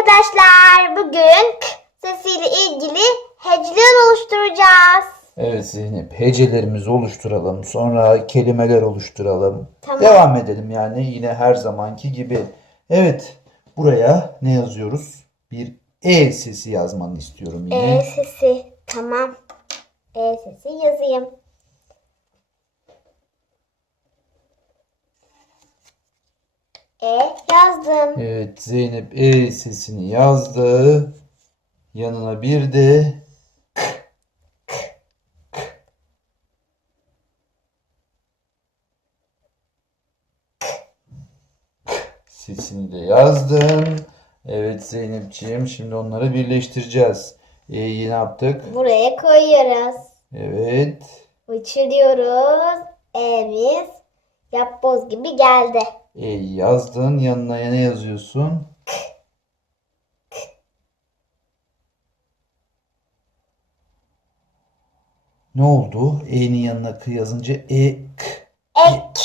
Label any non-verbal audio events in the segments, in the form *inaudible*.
arkadaşlar. Bugün sesiyle ilgili heceler oluşturacağız. Evet Zeynep, hecelerimizi oluşturalım. Sonra kelimeler oluşturalım. Tamam. Devam edelim yani yine her zamanki gibi. Evet, buraya ne yazıyoruz? Bir E sesi yazmanı istiyorum yine. E sesi. Tamam. E sesi yazayım. E yazdım. Evet, Zeynep E sesini yazdı. Yanına bir de sesini de yazdım. Evet Zeynepciğim, şimdi onları birleştireceğiz. E'yi ne yaptık? Buraya koyuyoruz. Evet. Uçuruyoruz. E'miz yapboz gibi geldi. E'yi yazdın. Yanına ne yazıyorsun? Ne oldu? E'nin yanına k yazınca e k Ek.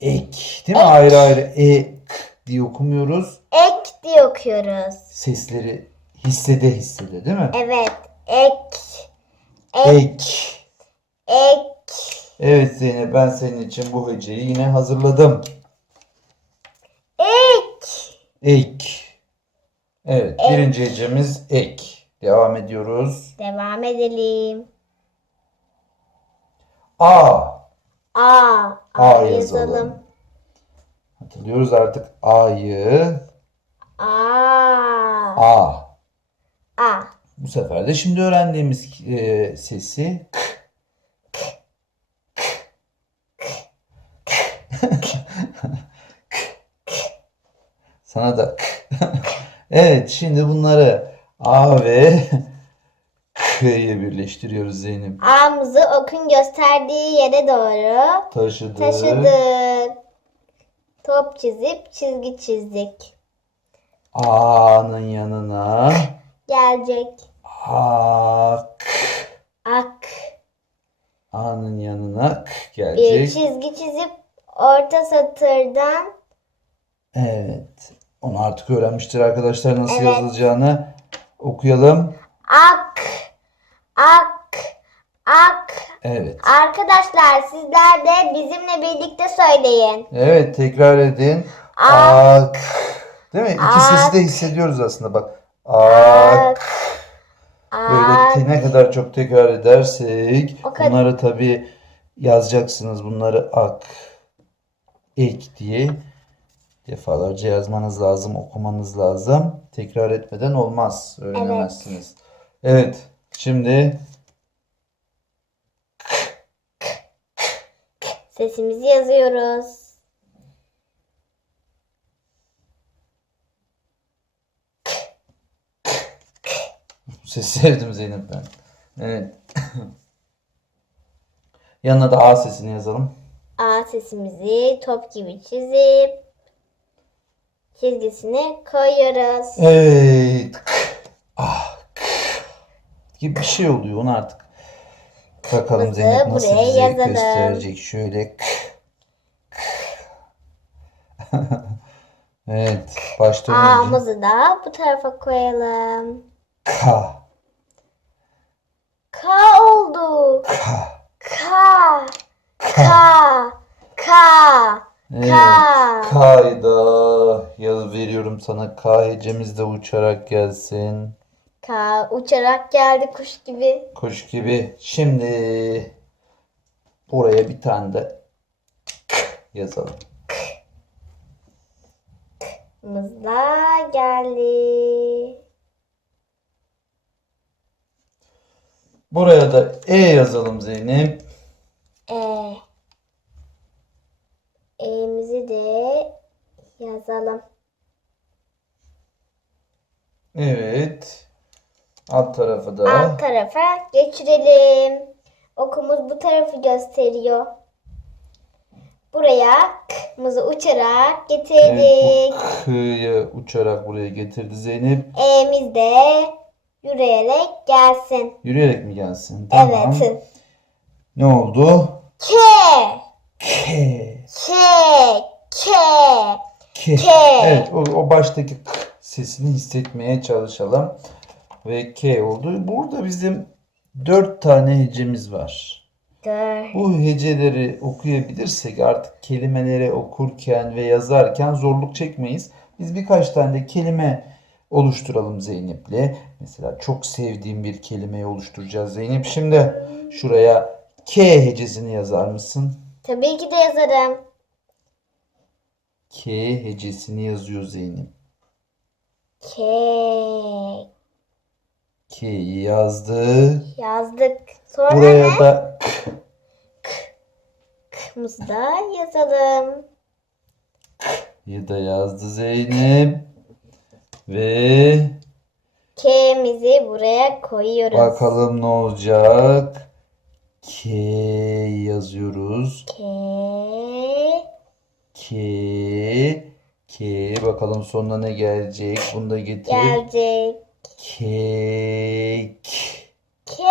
ek değil mi? Ayrı ayrı e k diye okumuyoruz. Ek diye okuyoruz. Sesleri hissede hissede değil mi? Evet. Ek. Ek. Ek. Ek. Evet Zeynep ben senin için bu heceyi yine hazırladım. Ek. Ek. Evet birinci hecemiz ek. Devam ediyoruz. Devam edelim. A. A. A, A yazalım. yazalım. Hatırlıyoruz artık A'yı. A. A. A. Bu sefer de şimdi öğrendiğimiz e, sesi k. Sana da k. *laughs* Evet şimdi bunları A ve K'yı birleştiriyoruz Zeynep. A'mızı okun gösterdiği yere doğru Taşıdık. taşıdık. Top çizip çizgi çizdik. A'nın yanına Gelecek. ak. Ak. A'nın yanına k Bir gelecek. çizgi çizip orta satırdan Evet. Onu artık öğrenmiştir arkadaşlar nasıl Evet. yazılacağını. Okuyalım. ak. Ak. Ak. Evet. Arkadaşlar sizler de bizimle birlikte söyleyin. Evet tekrar edin. Ak. Değil mi? İki sesi de hissediyoruz aslında bak. Ak. Böyle Ak. te- ne kadar çok tekrar edersek O kadar- bunları tabii yazacaksınız. Bunları ak, ek diye defalarca yazmanız lazım, okumanız lazım. Tekrar etmeden olmaz. Öğrenemezsiniz. Evet. Şimdi Sesimizi yazıyoruz. sesi sevdim Zeynep ben. Evet. Yanına da A sesini yazalım. A sesimizi top gibi çizip çizgisini koyuyoruz. Evet. Ah. Gibi bir şey oluyor onu artık. Bakalım? Zeynep nasıl Buraya bize yazalım. gösterecek. Şöyle. *laughs* evet. Baştan önce A'mızı da bu tarafa koyalım. K. K oldu. K. K. K. K. Evet. K. K'yı yaz veriyorum sana. K hecemiz de uçarak gelsin. K uçarak geldi kuş gibi. Kuş gibi. Şimdi buraya bir tane de K yazalım. Mızla geldi. Buraya da E yazalım Zeynep. E. E'mizi de yazalım. Evet. Alt tarafı da. Alt tarafa geçirelim. Okumuz bu tarafı gösteriyor. Buraya k'mızı uçarak Evet, getirdik. bu K'yı uçarak buraya getirdi Zeynep. E'miz de yürüyerek gelsin. Yürüyerek mi gelsin? Tamam. Evet. Ne oldu? K. K. K. K. K. K. Evet o, o baştaki K sesini hissetmeye çalışalım. Ve K oldu. Burada bizim dört tane hecemiz var. Dört. Bu heceleri okuyabilirsek artık kelimeleri okurken ve yazarken zorluk çekmeyiz. Biz birkaç tane de kelime oluşturalım Zeynep'le. Mesela çok sevdiğim bir kelimeyi oluşturacağız Zeynep. Şimdi şuraya K hecesini yazar mısın? Tabii ki de yazarım. K hecesini yazıyor Zeynep. Kek. K'yi yazdı. Yazdık. Sonra Buraya ne? da K'mızı da yazalım. K'yı da yazdı Zeynep. Ve K'mizi buraya koyuyoruz. bakalım ne olacak. K yazıyoruz. K. K K bakalım sonuna ne gelecek? Bunu da getir. Gelecek. Kek. Kek.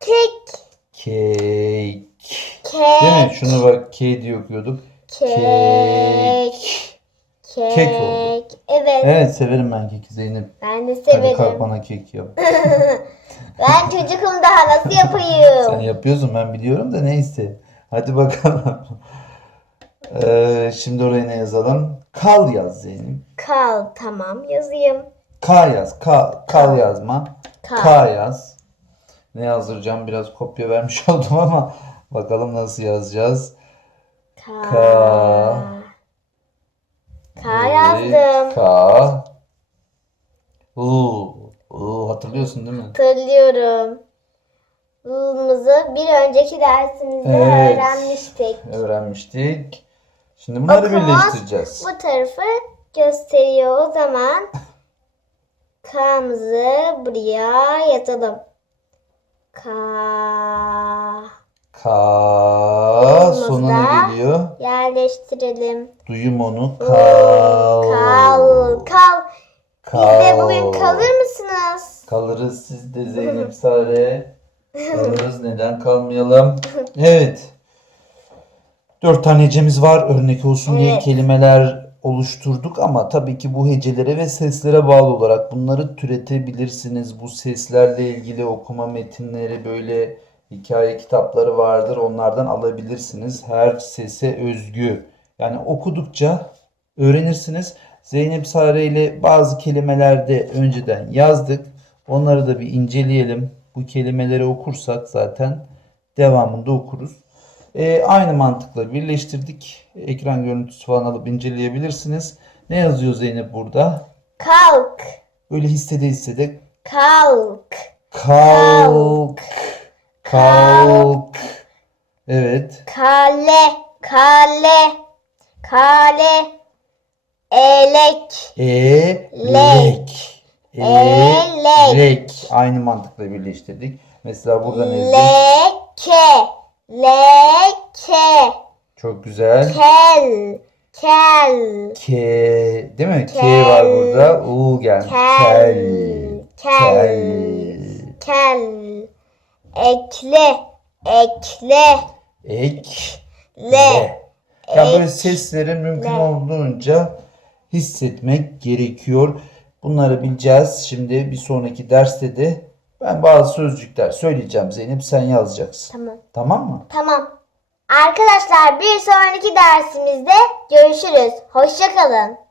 Kek. Kek. Kek. Değil mi? Şunu bak K diye okuyorduk. Kek. Kek. Kek oldu. Evet. Evet severim ben keki Zeynep. Ben de Hadi kalk severim. bana kek yap. *laughs* Ben çocukum daha nasıl yapayım? Sen yapıyorsun ben biliyorum da neyse. Hadi bakalım. Ee, şimdi oraya ne yazalım? Kal yaz Zeynep. Kal. Tamam yazayım. K yaz. K, kal yazma. Kal. K yaz. Ne yazdıracağım? Biraz kopya vermiş *laughs* oldum ama bakalım nasıl yazacağız. Ka. Ka Evet, yazdım. K. U. U hatırlıyorsun değil mi? Hatırlıyorum. I'mızı bir önceki dersimizde Evet. öğrenmiştik. Öğrenmiştik. Şimdi bunları Okumuz birleştireceğiz. Bu tarafı gösteriyor. O zaman *laughs* K'mızı buraya yazalım. K. K. Yolumuzda Sonu ne geliyor? Yerleştirelim. Duyum onu. Kal. Kal. Kal. Kal. bugün kalır mısınız? Kalırız siz de *laughs* Zeynep Sare. Kalırız neden kalmayalım? *laughs* Evet. Dört tane hecemiz var. Örnek olsun diye Evet. kelimeler oluşturduk ama tabii ki bu hecelere ve seslere bağlı olarak bunları türetebilirsiniz. Bu seslerle ilgili okuma metinleri böyle hikaye kitapları vardır. Onlardan alabilirsiniz. Her sese özgü. Yani okudukça öğrenirsiniz. Zeynep Sare ile bazı kelimelerde önceden yazdık. Onları da bir inceleyelim. Bu kelimeleri okursak zaten devamında okuruz. Ee, aynı mantıkla birleştirdik. Ekran görüntüsü falan alıp inceleyebilirsiniz. Ne yazıyor Zeynep burada? Kalk. Böyle hissede hissede Kalk. kalk kalk. Evet. Kale. Kale. Kale. Elek. Elek. Elek. Elek. Aynı mantıkla birleştirdik. Mesela burada ne yazıyor? Leke. Leke. Çok güzel. Kel. Kel. K değil mi? K Kel. var burada. U gelmiş. Kel. Kel. Kel. Kel. Ekle. Ekle. Ek. Le. Ya böyle sesleri mümkün Le. olduğunca hissetmek gerekiyor. Bunları bileceğiz. Şimdi bir sonraki derste de ben bazı sözcükler söyleyeceğim Zeynep sen yazacaksın. Tamam. Tamam mı? Tamam. Arkadaşlar bir sonraki dersimizde görüşürüz. Hoşçakalın.